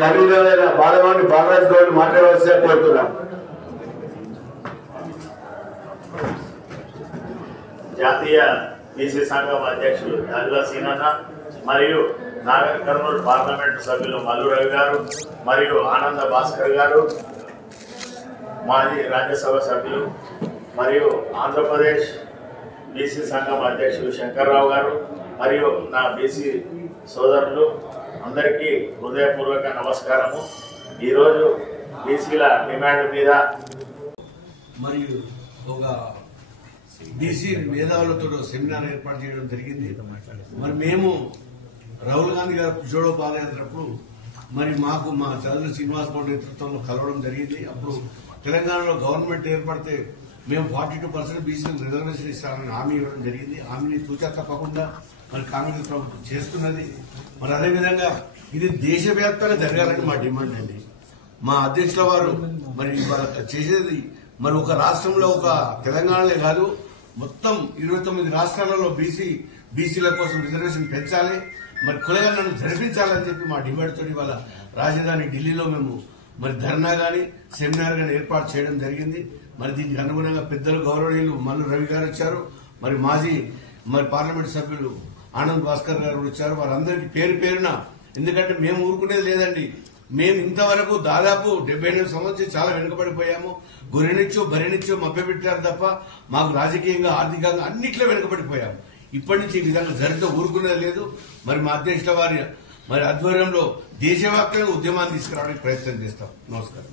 Convener Balavani Balraj Goud మాట్లాడవలసిగా కోరుతున్నాం. జాతీయ BC సంఘం అధ్యక్షులు దాదిలా సీనన్న మరియు నాగర్ కర్నూలు పార్లమెంటు సభ్యులు మల్లు రవి గారు మరియు ఆనంద భాస్కర్ గారు, మాజీ రాజ్యసభ సభ్యులు మరియు ఆంధ్రప్రదేశ్ బీసీ సంఘం అధ్యక్షులు శంకర్రావు గారు మరియు నా బీసీ సోదరులు అందరికీ హృదయపూర్వక నమస్కారము. ఈరోజు బీసీల డిమాండ్ మీద మరియు ఒక బీసీ మేధావులతో సెమినార్ ఏర్పాటు చేయడం జరిగింది. మరి మేము రాహుల్ గాంధీ గారు జోడో పాదయాత్రప్పుడు మరి మాకు మా చంద్ర శ్రీనివాస్ గౌడ్ నేతృత్వంలో కలవడం జరిగింది. అప్పుడు తెలంగాణలో గవర్నమెంట్ ఏర్పడితే మేము 42% బీసీలకు రిజర్వేషన్ ఇస్తామని హామీ ఇవ్వడం జరిగింది. హామీని తూచా తప్పకుండా మరి కాంగ్రెస్ ప్రభుత్వం చేస్తున్నది. మరి అదేవిధంగా ఇది దేశవ్యాప్తంగా జరగాలని మా డిమాండ్ అండి. మా అధ్యక్షుల వారు మరి చేసేది మరి ఒక రాష్ట్రంలో ఒక తెలంగాణలే కాదు, మొత్తం 29 రాష్ట్రాలలో బీసీల కోసం రిజర్వేషన్ పెంచాలి, మరి కులగణను జరిపించాలని చెప్పి మా డిమాండ్ తోటి వాళ్ళ రాజధాని ఢిల్లీలో మేము మరి ధర్నా గాని సెమినార్ గాని ఏర్పాటు చేయడం జరిగింది. మరి దీనికి అనుగుణంగా పెద్దలు గౌరవనీయులు మల్లు రవి గారు వచ్చారు, మరి మాజీ పార్లమెంట్ సభ్యులు ఆనంద్ భాస్కర్ గారు వచ్చారు. వారందరికీ పేరు పేరున, ఎందుకంటే మేము ఊరుకునేది లేదండి. మేము ఇంతవరకు దాదాపు 78 సంవత్సరాలు చాలా వెనుకబడిపోయాము. గొర్రెనిచ్చో బర్రెనిచ్చో మభ్యపెట్టారు తప్ప మాకు రాజకీయంగా ఆర్థికంగా అన్నిట్లో వెనుకబడిపోయాము. ఇప్పటి నుంచి ఈ విధంగా జరిగితే ఊరుకునేది లేదు. మరి మా అధ్యక్షుల వారి ఆధ్వర్యంలో దేశవ్యాప్తంగా ఉద్యమాన్ని తీసుకురావడానికి ప్రయత్నం చేస్తాం. నమస్కారం.